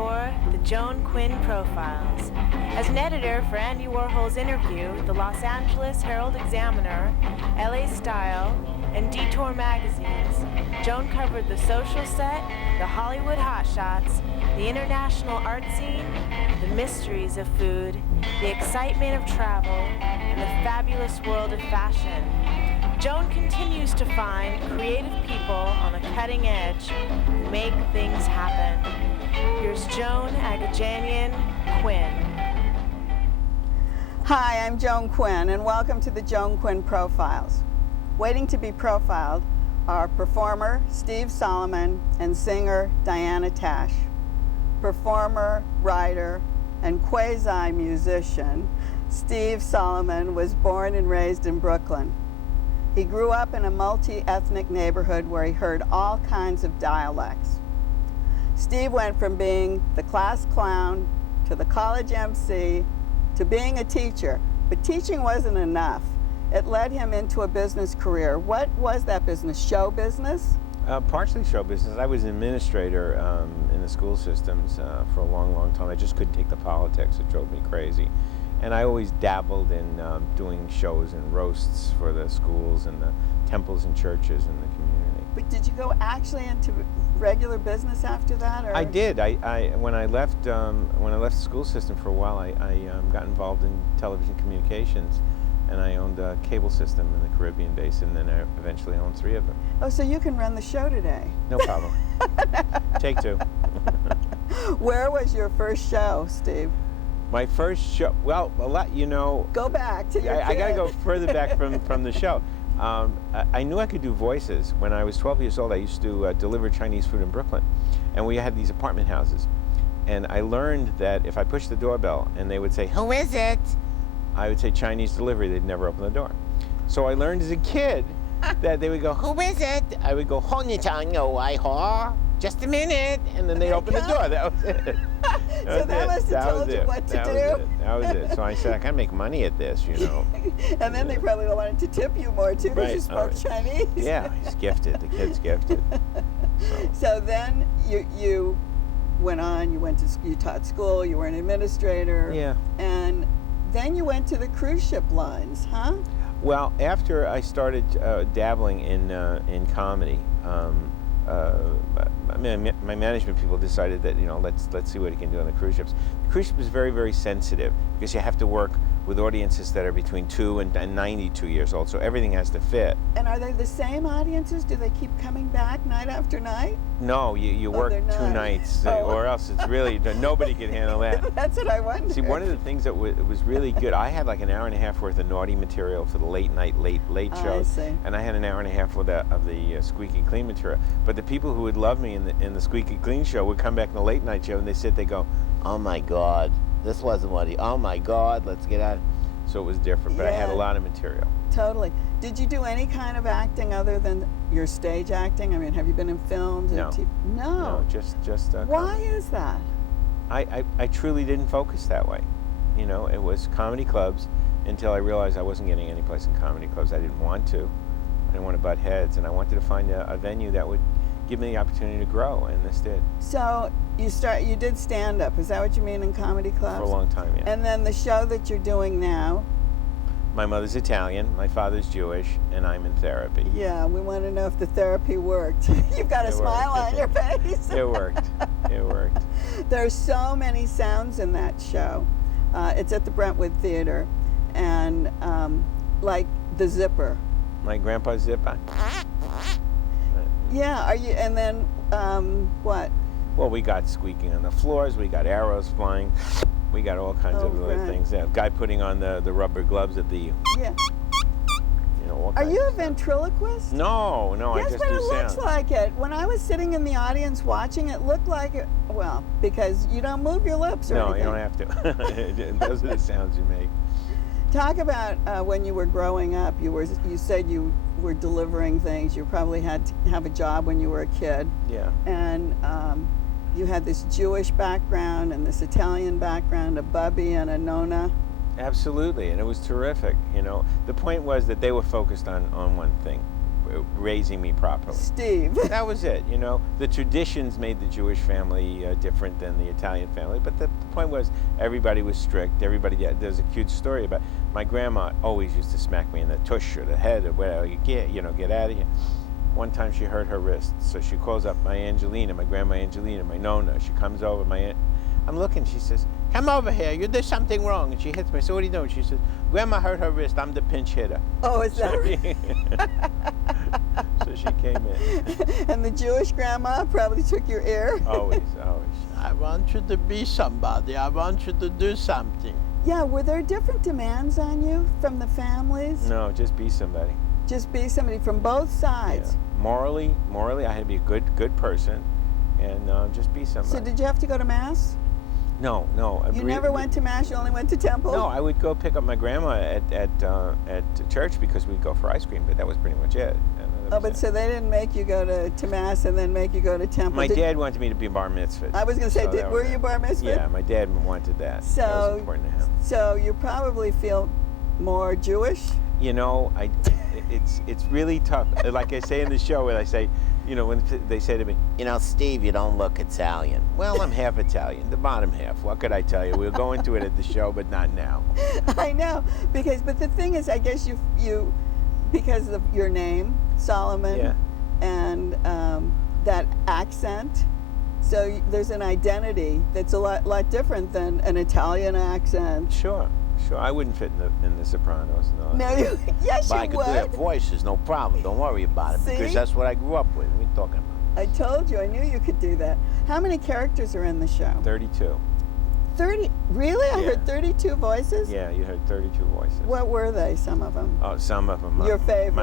for the Joan Quinn Profiles. As an editor for Andy Warhol's Interview, the Los Angeles Herald-Examiner, LA Style, and Detour magazines, Joan covered the social set, the Hollywood hotshots, the international art scene, the mysteries of food, the excitement of travel, and the fabulous world of fashion. Joan continues to find creative people on the cutting edge who make things happen. Here's Joan Quinn. Hi, I'm Joan Quinn, and welcome to the Joan Quinn Profiles. Waiting to be profiled are performer Steve Solomon and singer Diana Tash. Performer, writer, and quasi-musician Steve Solomon was born and raised in Brooklyn. He grew up in a multi-ethnic neighborhood where he heard all kinds of dialects. Steve went from being the class clown to the college MC to being a teacher, but teaching wasn't enough. It led him into a business career. What was that business? Show business? Partially show business. I was an administrator in the school systems for a long, long time. I just couldn't take the politics. It drove me crazy. And I always dabbled in doing shows and roasts for the schools and the temples and churches in the community. But did you go actually into regular business after that? Or? I did. When I left the school system for a while, I got involved in television communications, and I owned a cable system in the Caribbean basin, and then I eventually owned 3 of them. Oh, so you can run the show today? No problem. Take 2. Where was your first show, Steve? My first show, well, a lot, you know. Go back to your I got to go further back from the show. I knew I could do voices. When I was 12 years old, I used to deliver Chinese food in Brooklyn. And we had these apartment houses. And I learned that if I pushed the doorbell and they would say, "Who is it?" I would say Chinese delivery. They'd never open the door. So I learned as a kid that they would go, "Who is it?" I would go, "Just a minute," and then they opened the door. That was it. So that must have told you what to do. That was it. So I said, I can make money at this, you know. And then they probably wanted to tip you more too, because you spoke Chinese. Yeah, he's gifted. The kid's gifted. So then you went on. You taught school. You were an administrator. Yeah. And then you went to the cruise ship lines, huh? Well, after I started dabbling in comedy. My management people decided that, you know, let's see what he can do on the cruise ships. The cruise ship is very, very sensitive because you have to work with audiences that are between 2 and 92 years old, so everything has to fit. And are they the same audiences? Do they keep coming back night after night? No, you work 2 nights, or else it's really, nobody can handle that. That's what I wondered. See, one of the things that was really good, I had like an hour and a half worth of naughty material for the late shows, and I had an hour and a half worth of the squeaky clean material. But the people who would love me in the squeaky clean show would come back in the late night show, and they go, "Oh my God, this wasn't what oh my God, let's get out." So it was different, but I had a lot of material. Totally. Did you do any kind of acting other than your stage acting? I mean, have you been in films? No. No, just Why comedy. is that? I truly didn't focus that way. You know, it was comedy clubs until I realized I wasn't getting any place in comedy clubs. I didn't want to. I didn't want to butt heads, and I wanted to find a venue that would give me the opportunity to grow, and this did. So you did stand-up, is that what you mean, in comedy clubs? For a long time, yeah. And then the show that you're doing now? My mother's Italian, my father's Jewish, and I'm in therapy. Yeah, we want to know if the therapy worked. You've got a smile on your face. It worked. It worked. There's so many sounds in that show. It's at the Brentwood Theater, and like the zipper. My grandpa's zipper. Yeah, and then what? Well, we got squeaking on the floors, we got arrows flying, we got all kinds of other things. Yeah, guy putting on the rubber gloves at the, yeah. You know, all Are kinds you a of stuff. ventriloquist? No, Yes, I just but do it sound. looks like it. When I was sitting in the audience watching, it looked like it, well, because you don't move your lips or anything. No, you don't have to. Those are the sounds you make. Talk about when you were growing up. You said you were delivering things. You probably had to have a job when you were a kid. Yeah. And you had this Jewish background and this Italian background, a bubby and a nonna. Absolutely, and it was terrific. You know, the point was that they were focused on one thing, raising me properly. Steve. That was it. You know, the traditions made the Jewish family different than the Italian family, but the point was everybody was strict. Everybody. There's a cute story about my grandma always used to smack me in the tush or the head or whatever. Get out of here. One time she hurt her wrist, so she calls up my Angelina, my grandma Angelina, my Nona. She comes over. I'm looking. She says, "Come over here. You did something wrong." And she hits me. I said, "What are you doing?" She says, "Grandma hurt her wrist. I'm the pinch hitter." Oh, is that right? So she came in. And the Jewish grandma probably took your ear. Always. I want you to be somebody. I want you to do something. Yeah, were there different demands on you from the families? No, just be somebody. Just be somebody from both sides. Yeah. Morally, I had to be a good person, and just be somebody. So did you have to go to Mass? No. You never went to Mass, you only went to temple? No, I would go pick up my grandma at church because we'd go for ice cream, but that was pretty much it. So they didn't make you go to Mass and then make you go to temple? My dad wanted me to be bar mitzvahed. I was going to say, so were you bar mitzvahed? Yeah, my dad wanted that. So, that was important to him. So you probably feel more Jewish? You know, it's really tough. Like I say in the show, when I say, you know, when they say to me, You know, Steve, you don't look Italian. well, I'm half Italian, the bottom half. What could I tell you? We'll go into it at the show, but not now. I know, but the thing is, I guess you because of your name, Solomon, Yeah. and that accent, so there's an identity that's a lot different than an Italian accent. Sure. I wouldn't fit in the Sopranos. No, yes, But I you could do their would. voices, no problem. Don't worry about it, See? because that's what I grew up with. What are you talking about? I told you, I knew you could do that. How many characters are in the show? 32. 30? Really? I Yeah. heard 32 voices? Yeah, you heard 32 voices. What were they, some of them? Oh, some of them. Your favorite?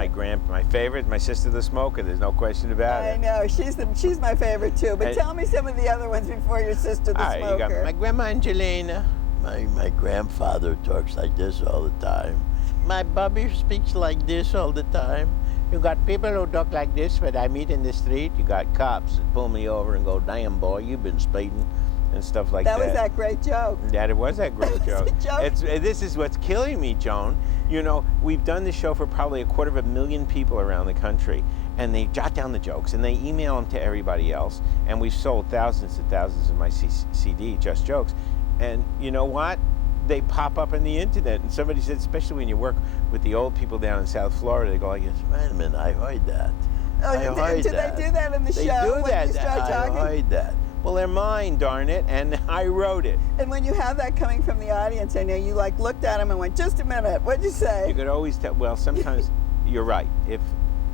My favorite, my sister the smoker. There's no question about I it. know, she's my favorite too, but And- tell me some of the other ones before your sister the All right, you smoker. got my grandma Angelina. My grandfather talks like this all the time. My Bobby speaks like this all the time. You got people who talk like this when I meet in the street. You got cops that pull me over and go, "Damn boy, you've been speeding," and stuff like that. That was that great joke. That it was that great That was joke. a joke. This is what's killing me, Joan. You know, we've done this show for probably 250,000 people around the country, and they jot down the jokes and they email them to everybody else. And we've sold thousands and thousands of my CD, just jokes. And you know what? They pop up on the internet, and somebody said, especially when you work with the old people down in South Florida, they go like this. Wait a minute, I heard that. Oh, I heard did that. they do that in the They show do when that. you start I talking? heard that. Well, they're mine, darn it, and I wrote it. And when you have that coming from the audience, I know you like looked at them and went, "Just a minute, what'd you say?" You could always tell. Well, sometimes you're right.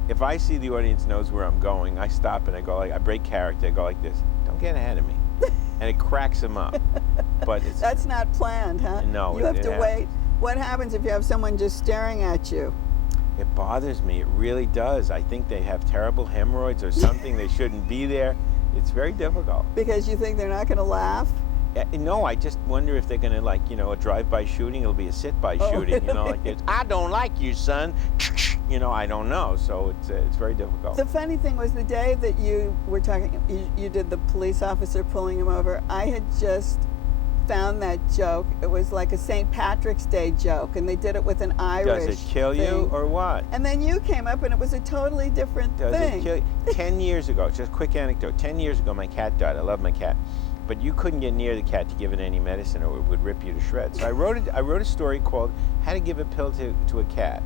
If I see the audience knows where I'm going, I stop and I go like, I break character. I go like this. Don't get ahead of me, and it cracks them up. But it's That's not planned, huh? No, You have it to happens. wait. What happens if you have someone just staring at you? It bothers me. It really does. I think they have terrible hemorrhoids or something. They shouldn't be there. It's very difficult. Because you think they're not going to laugh? No, I just wonder if they're going to, like, you know, a drive-by shooting. It'll be a sit-by Oh, shooting. You know, like this. I don't like you, son. You know, I don't know. So it's very difficult. The funny thing was the day that you were talking, you did the police officer pulling him over, I had just found that joke. It was like a St. Patrick's Day joke, and they did it with an Irish Does it kill you thing. or what? And then you came up, and it was a totally different Does thing. it kill you? 10 years ago, just a quick anecdote. 10 years ago, my cat died. I love my cat. But you couldn't get near the cat to give it any medicine or it would rip you to shreds. So I wrote a story called How to Give a Pill to a Cat.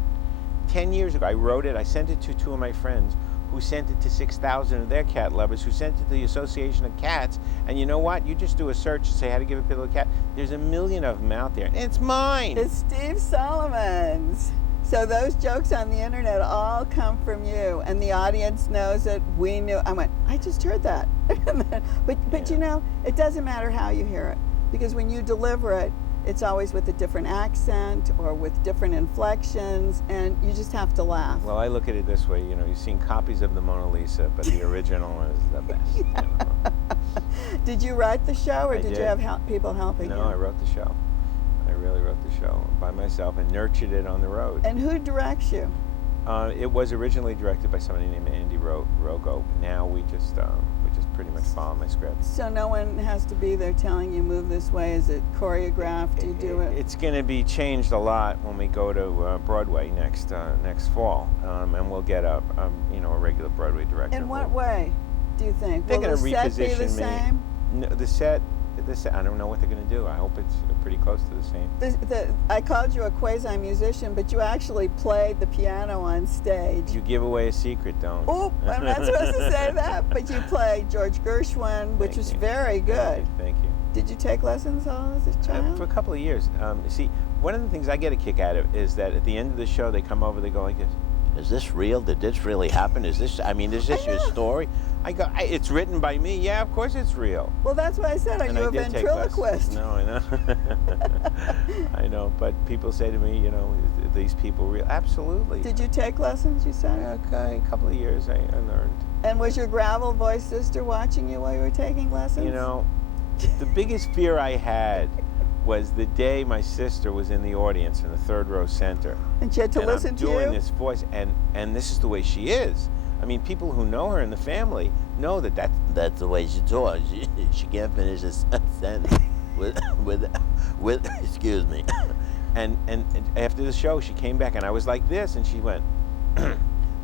10 years ago, I wrote it. I sent it to two of my friends who sent it to 6,000 of their cat lovers who sent it to the Association of Cats. And you know what? You just do a search and say How to Give a Pill to a Cat. There's a million of them out there. And it's mine. It's Steve Solomon's. So those jokes on the internet all come from you, and the audience knows it. We knew. I went, I just heard that. but Yeah. you know, it doesn't matter how you hear it, because when you deliver it, it's always with a different accent or with different inflections, and you just have to laugh. Well, I look at it this way. You know, you've seen copies of the Mona Lisa, but the original one is the best. You know? Did you write the show, or I did you did. have people helping you? No, I wrote the show. I really wrote the show by myself and nurtured it on the road. And who directs you? It was originally directed by somebody named Andy Rogo. Now we just pretty much follow my script. So no one has to be there telling you move this way. Is it choreographed? Do you do it? It's going to be changed a lot when we go to Broadway next fall, and we'll get a regular Broadway director. In what way do you think? They're Will going to the set reposition be the same? No, the set. I don't know what they're going to do. I hope it's pretty close to the same. I called you a quasi-musician, but you actually played the piano on stage. You give away a secret, don't. Oh, I'm not supposed to say that, but you played George Gershwin, which was very good. Thank you. Did you take lessons all as a child? For a couple of years. See, one of the things I get a kick out of is that at the end of the show, they come over, they go like this. Is this real? Did this really happen? Is this your story? I go, it's written by me. Yeah, of course it's real. Well, that's why I said, are you a ventriloquist? No, I know. I know, but people say to me, these people real? Absolutely. Did you take lessons, you said? Okay, a couple of years I learned. And was your gravel voice sister watching you while you were taking lessons? The biggest fear I had was the day my sister was in the audience in the third row center. And she had to listen to you? I'm doing this voice, and this is the way she is. I mean, people who know her in the family know that's the way she talks. She can't finish a sentence with excuse me. And after the show, she came back, and I was like this, and she went,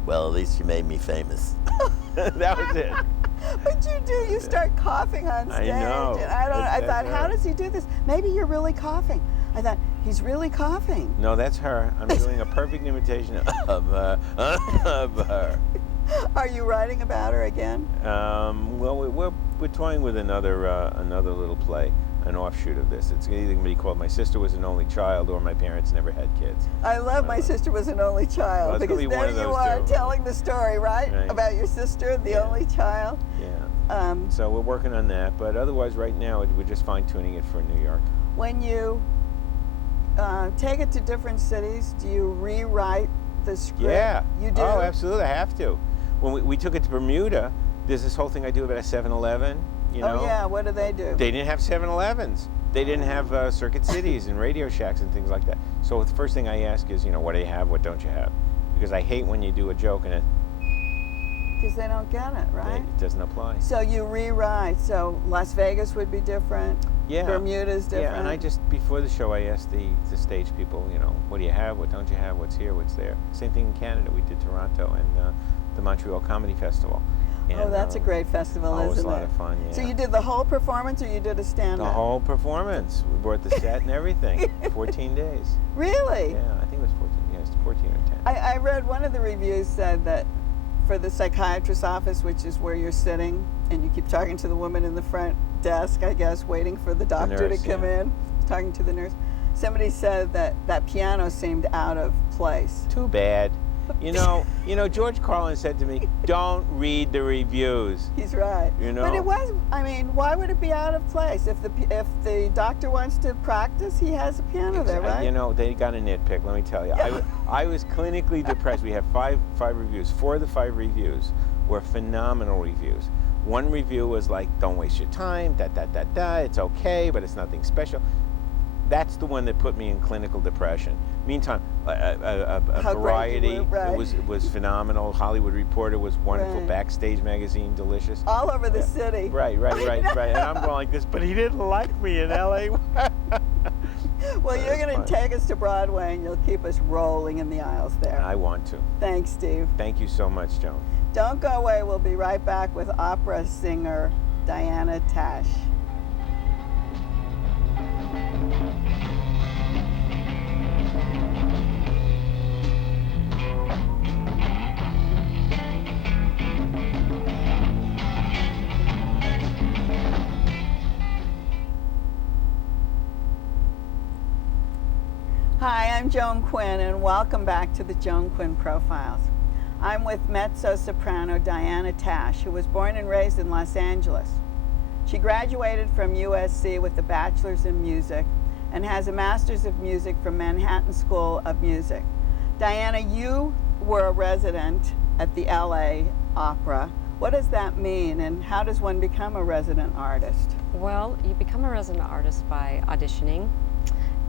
well, at least you made me famous. That was it. But you do. You start coughing on stage. I know. And I thought, how does he do this? Maybe you're really coughing. I thought, he's really coughing. No, that's her. I'm doing a perfect imitation of her. Are you writing about her again? Well, we're toying with another little play, an offshoot of this. It's either going to be called "My Sister Was an Only Child" or "My Parents Never Had Kids." I love "My Sister Was an Only Child" well, because be there you are telling the story, right? Right. About your sister, the only child. Yeah. So we're working on that, but otherwise, right now, we're just fine-tuning it for New York. When you take it to different cities, do you rewrite the script? Yeah. You do? Oh, absolutely. I have to. When we took it to Bermuda, there's this whole thing I do about a 7-Eleven. Oh, yeah. What do they do? They didn't have 7-Elevens. They didn't have circuit cities and Radio Shacks and things like that. So the first thing I ask is, what do you have? What don't you have? Because I hate when you do a joke and because they don't get it, right? It doesn't apply. So you rewrite. So Las Vegas would be different. Yeah. Bermuda's different. Yeah, and I just, before the show, I asked the stage people, what do you have? What don't you have? What's here? What's there? Same thing in Canada. We did Toronto and the Montreal Comedy Festival. And, that's a great festival, isn't it? It was a lot of fun, yeah. So you did the whole performance or you did a stand-up? The whole performance. We brought the set and everything. 14 days. Really? Yeah, I think it was 14. Yeah, it was 14 or 10. I read one of the reviews said that for the psychiatrist's office, which is where you're sitting, and you keep talking to the woman in the front desk, I guess, waiting for the doctor to come in, talking to the nurse. Somebody said that piano seemed out of place. Too bad. George Carlin said to me, don't read the reviews. He's right. But it was, why would it be out of place? If the doctor wants to practice, he has a piano there, right? They got a nitpick, let me tell you. I was clinically depressed. We had five reviews. 4 of the 5 reviews were phenomenal reviews. One review was like, don't waste your time, it's okay, but it's nothing special. That's the one that put me in clinical depression. Meantime, Variety was phenomenal. Hollywood Reporter was wonderful. Right. Backstage Magazine, delicious. All over the city. Right. And I'm going like this, but he didn't like me in L.A. Well, you're going to take us to Broadway, and you'll keep us rolling in the aisles there. I want to. Thanks, Steve. Thank you so much, Joan. Don't go away. We'll be right back with opera singer Diana Tash. Hi, I'm Joan Quinn, and welcome back to the Joan Quinn Profiles. I'm with mezzo-soprano Diana Tash, who was born and raised in Los Angeles. She graduated from USC with a bachelor's in music and has a master's of music from Manhattan School of Music. Diana, you were a resident at the LA Opera. What does that mean, and how does one become a resident artist? Well, you become a resident artist by auditioning.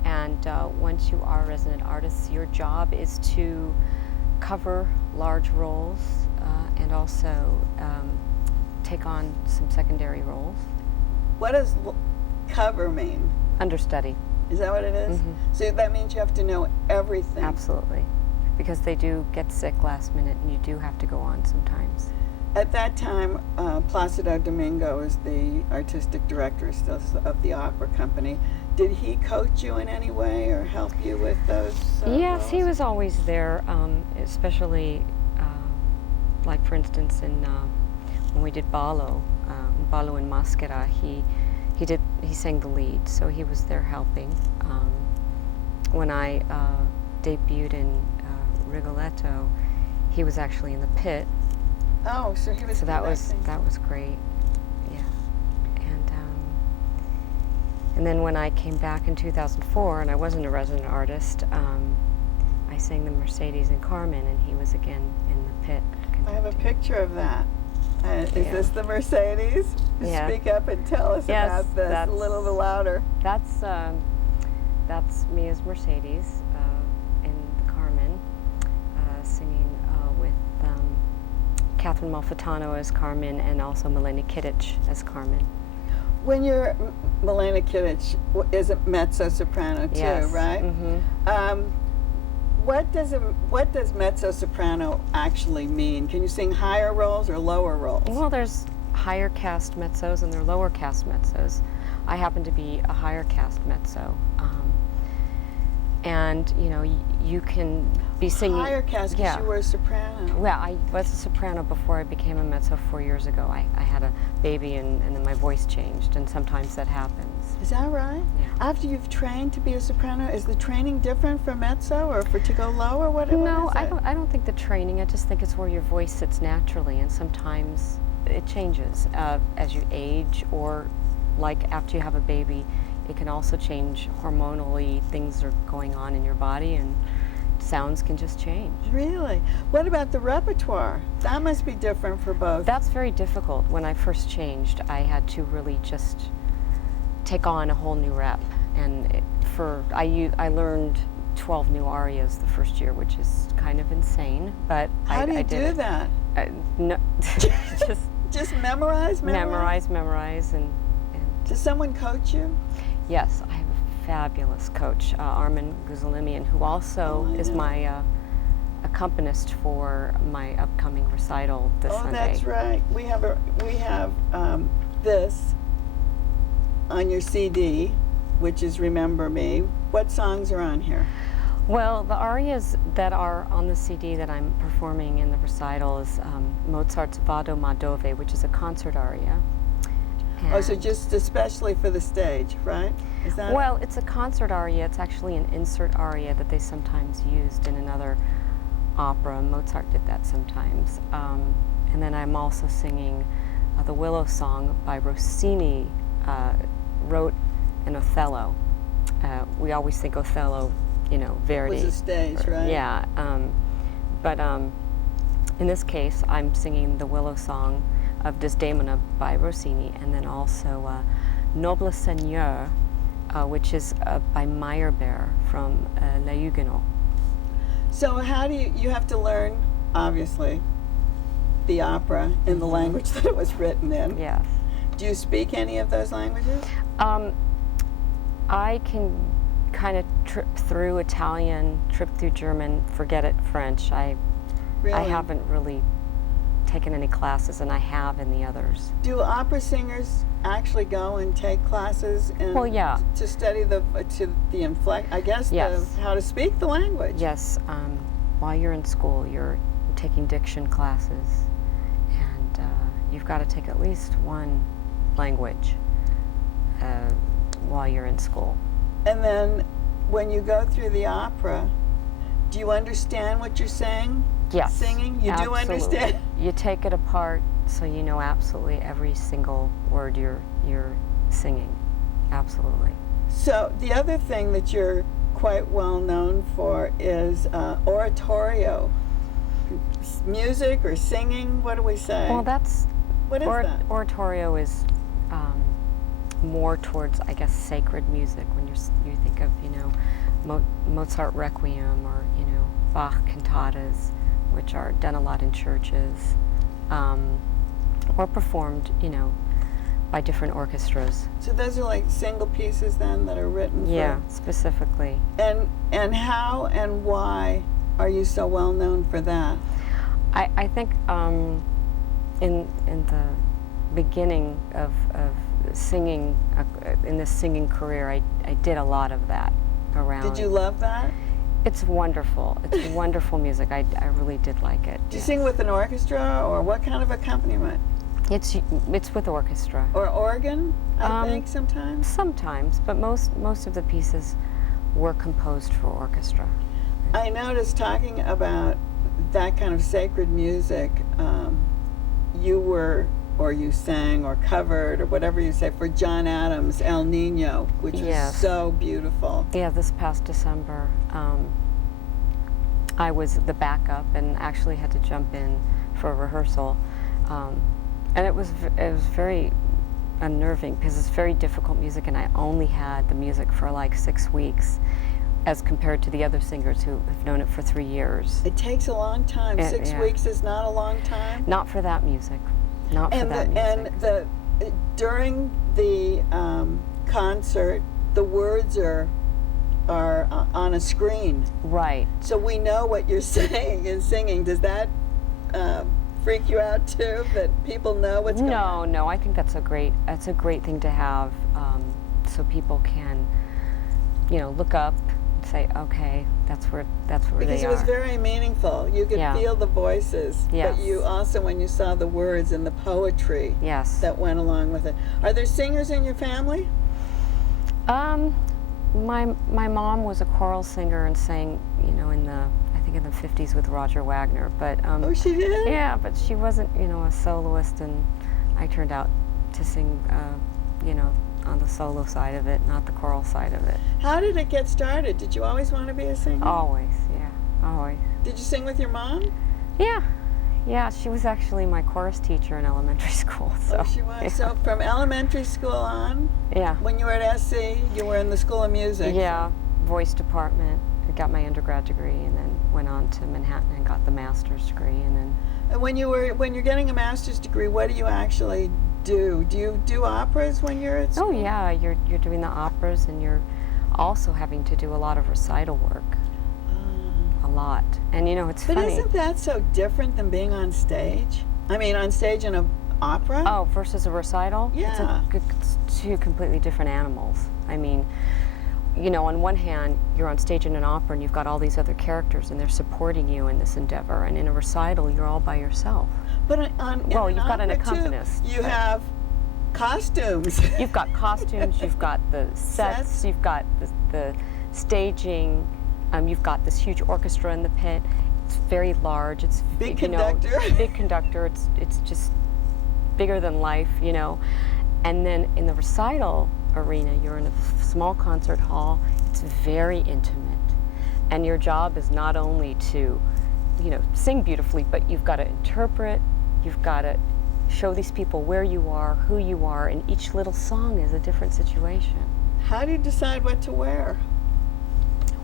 And once you are a resident artist, your job is to cover large roles and also take on some secondary roles. What does cover mean? Understudy. Is that what it is? Mhm. So that means you have to know everything. Absolutely. Because they do get sick last minute and you do have to go on sometimes. At that time, Placido Domingo was the artistic director still of the opera company. Did he coach you in any way or help you with those Yes, he roles? was always there, especially, like for instance, when we did Ballo in Maschera, he sang the lead, so he was there helping. When I debuted in Rigoletto, he was actually in the pit. Oh, so he was So that was conducting. great, yeah. And then when I came back in 2004 and I wasn't a resident artist, I sang the Mercedes in Carmen, and he was again in the pit. I have a picture of that. Is Yeah. this the Mercedes? Yeah. Speak up and tell us Yes, about this a little bit louder. That's me as Mercedes in the Carmen, singing with Catherine Malfitano as Carmen and also Milena Kitic as Carmen. When you're Milena Kitic is a mezzo-soprano too, Yes. right? Mm-hmm. What does mezzo-soprano actually mean? Can you sing higher roles or lower roles? Well, there's higher cast mezzos and there are lower cast mezzos. I happen to be a higher cast mezzo. And, you know, you can be singing... Higher cast because yeah. you were a soprano. Well, I was a soprano before I became a mezzo 4 years ago. I had a baby and then my voice changed, and sometimes that happens. Is that right? Yeah. After you've trained to be a soprano, is the training different for mezzo or for to go lower? What No, is it? I don't think the training, I just think it's where your voice sits naturally, and sometimes it changes as you age, or like after you have a baby, it can also change hormonally. Things are going on in your body and sounds can just change. Really? What about the repertoire? That must be different for both. That's very difficult. When I first changed, I had to really just take on a whole new rep, and I learned 12 new arias the first year, which is kind of insane, but How do you I did do it. that? No, just Memorize? memorize, and Does someone coach you? yes, I have a fabulous coach, Armin Guzalimian, who also Oh, I is know. my accompanist for my upcoming recital this Oh, Sunday. that's right. We have this on your CD, which is Remember Me. What songs are on here? Well, the arias that are on the CD that I'm performing in the recital is Mozart's Vado ma dove, which is a concert aria. Oh, so And- just especially for the stage, right? Is that Well, it's a concert aria. It's actually an insert aria that they sometimes used in another opera. Mozart did that sometimes. And then I'm also singing the Willow Song by Rossini, wrote in Othello. We always think Othello, you know, Verdi. was a stage, right? Yeah, but in this case, I'm singing the Willow Song of Desdemona by Rossini, and then also Noble Seigneur, which is by Meyerbeer from Les Huguenots. So how do you have to learn, obviously, the opera in the language that it was written in. Yes. Do you speak any of those languages? I can kind of trip through Italian, trip through German, forget it French. I haven't really taken any classes, and I have in the others. Do opera singers actually go and take classes Well, yeah. to study the inflect? I guess Yes. how to speak the language. Yes, while you're in school, you're taking diction classes, and you've got to take at least one language while you're in school. And then when you go through the opera, do you understand what you're saying? Yes. Singing? You do absolutely. understand? You take it apart so you know absolutely every single word you're singing. Absolutely. So the other thing that you're quite well known for is oratorio. Music or singing, what do we say? Well, that's what is that? Oratorio is more towards, I guess, sacred music. When you think of, Mozart Requiem, or Bach cantatas, which are done a lot in churches, or performed, you know, by different orchestras. So those are like single pieces then that are written Yeah, for... specifically. And how and why are you so well known for that? I think in the beginning of singing, in this singing career, I did a lot of that around. Did you love that? It's wonderful. It's wonderful music. I really did like it. Do you sing with an orchestra, or what kind of accompaniment? It's with orchestra. Or organ, I think, sometimes? Sometimes, but most of the pieces were composed for orchestra. I noticed, talking about that kind of sacred music, you were, or you sang or covered or whatever you say, for John Adams' El Nino, which Yes. is so beautiful. Yeah, this past December, I was the backup and actually had to jump in for a rehearsal, and it was very unnerving because it's very difficult music, and I only had the music for like 6 weeks, as compared to the other singers who have known it for 3 years. It takes a long time. 6 yeah. weeks is not a long time. Not for that music. Not for that music. And during the concert, the words are on a screen, Right. so we know what you're saying and singing. Does that freak you out too? That people know what's going on? No. I think that's a great thing to have, so people can, you know, look up and say, okay, that's where Because they it was are. very meaningful. You could Yeah. feel the voices, Yes. but you also, when you saw the words and the poetry Yes. that went along with it. Are there singers in your family? My mom was a choral singer and sang, you know, in the 50s with Roger Wagner, but Oh, she did? yeah, but she wasn't, you know, a soloist, and I turned out to sing, you know, on the solo side of it, not the choral side of it. How did it get started? Did you always want to be a singer? Always, yeah, always. Did you sing with your mom? Yeah, she was actually my chorus teacher in elementary school. So, Oh, she was. yeah. So from elementary school on, Yeah. when you were at SC, you were in the School of Music. Yeah, voice department. I got my undergrad degree and then went on to Manhattan and got the master's degree, and then And when you're getting a master's degree, what do you actually do? Do you do operas when you're at school? oh yeah, you're doing the operas, and you're also having to do a lot of recital work, a lot. And you know, it's But funny. isn't that so different than being on stage? I mean, on stage in an opera? Oh, versus a recital? Yeah. It's two completely different animals. I mean, you know, on one hand, you're on stage in an opera and you've got all these other characters and they're supporting you in this endeavor, and in a recital, you're all by yourself. But Well, in you've got an opera, too, accompanist, you but- have costumes. You've got costumes, you've got the Sets. sets, you've got the staging, you've got this huge orchestra in the pit. It's very large. It's Big you know, conductor. big conductor. It's just bigger than life, you know. And then in the recital arena, you're in a small concert hall. It's very intimate, and your job is not only to, you know, sing beautifully, but you've got to interpret. You've got to show these people where you are, who you are, and each little song is a different situation. How do you decide what to wear?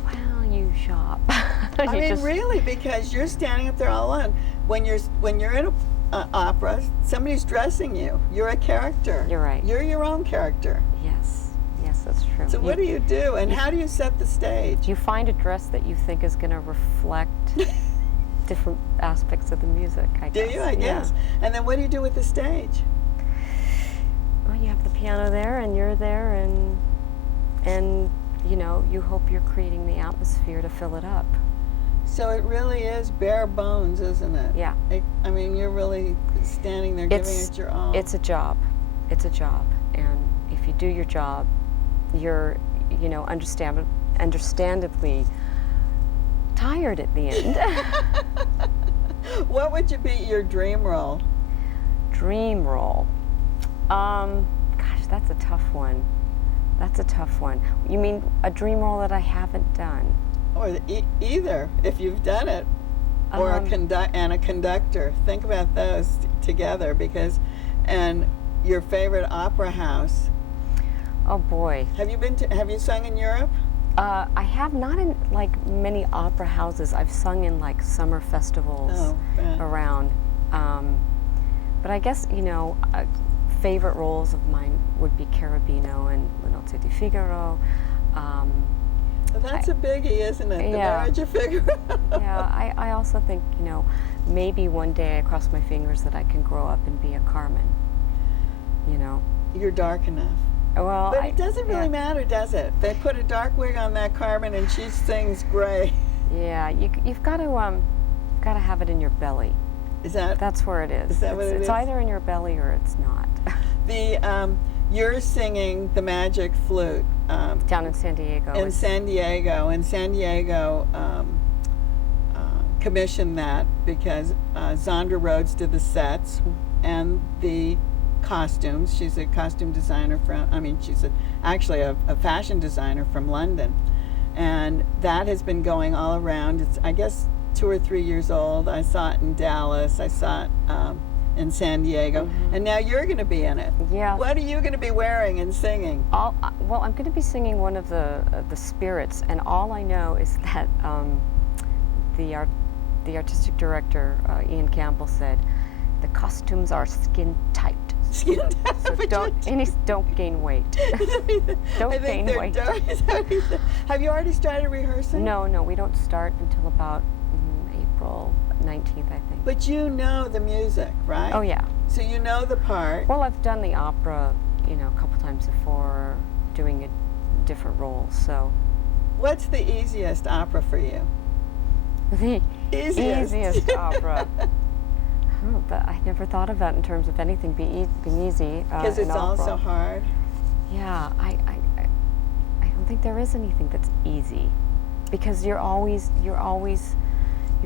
Well, you shop. I mean, really, because you're standing up there all alone. When you're in an opera, somebody's dressing you. You're a character. You're right. You're your own character. Yes, that's true. So what do you do, and how do you set the stage? You find a dress that you think is going to reflect different aspects of the music, I Do guess. you? I guess. And then what do you do with the stage? Well, you have the piano there, and you're there, and you know, you hope you're creating the atmosphere to fill it up. So it really is bare bones, isn't it? Yeah. I mean, you're really standing there giving it your all. It's a job. It's a job. And if you do your job, you're, you know, understandably tired at the end. What would be your dream role? Dream role. Gosh, that's a tough one. That's a tough one. You mean a dream role that I haven't done? Or either, if you've done it, or a conductor. Think about those together, and your favorite opera house. Oh boy. Have you sung in Europe? I have not in like many opera houses. I've sung in like summer festivals Oh, yeah. around. But I guess, you know, favorite roles of mine would be Carabino and La Notte di Figaro. That's a biggie, isn't it? The Yeah. Marriage of Figaro. Yeah, I also think, you know, maybe one day I cross my fingers that I can grow up and be a Carmen, you know. You're dark enough. Well, But it doesn't really matter, does it? They put a dark wig on that Carmen and she sings gray. Yeah, you've got to have it in your belly. Is that That's where it is. Is that what it it's is? either in your belly or it's not. the you're singing the Magic Flute Down in San Diego. in San Diego, and San Diego commissioned that because Zandra Rhodes did the sets and the costumes. She's a costume designer she's actually a fashion designer from London, and that has been going all around. It's, I guess, 2 or 3 years old. I saw it in Dallas. I saw it in San Diego, and now you're going to be in it. Yeah. What are you going to be wearing and singing? Well, I'm going to be singing one of the spirits, and all I know is that the artistic director Ian Campbell said the costumes are skin tight. Skin tight. So don't gain weight. Don't gain weight. Have you already started rehearsing? No, we don't start until about April 19th, I think. But you know the music, right? Oh yeah. So you know the part. Well, I've done the opera, you know, a couple times before, doing a different roles. So What's the easiest opera for you? the Easiest. opera. Oh, but I never thought of that in terms of anything being easy. Because it's in all opera. so hard. Yeah, I don't think there is anything that's easy, because you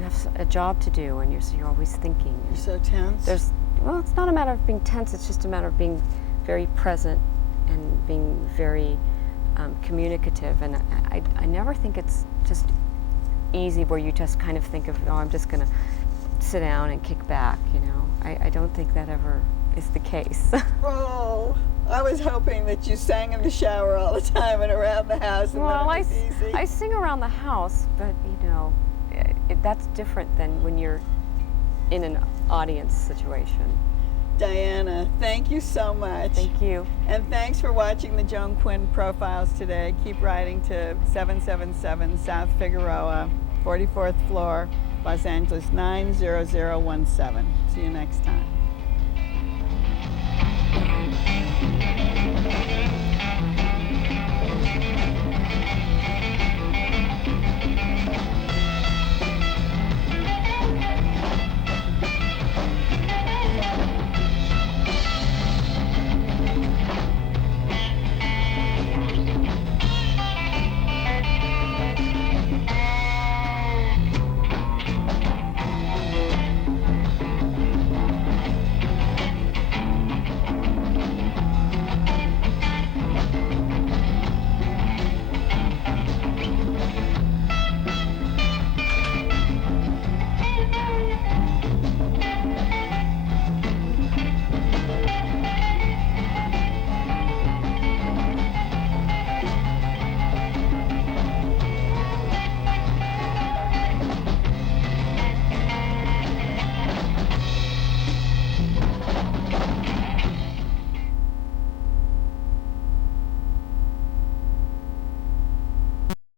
have a job to do, and you're always thinking. You're so tense. It's not a matter of being tense. It's just a matter of being very present and being very communicative. And I never think it's just easy where you just kind of think of, oh, I'm just going to sit down and kick back, you know. I don't think that ever is the case. Oh, I was hoping that you sang in the shower all the time and around the house, and Well, that it was easy. I sing around the house, but, you know, that's different than when you're in an audience situation. Diana, thank you so much. Thank you. And thanks for watching the Joan Quinn Profiles today. Keep writing to 777 South Figueroa, 44th floor, Los Angeles 90017. See you next time.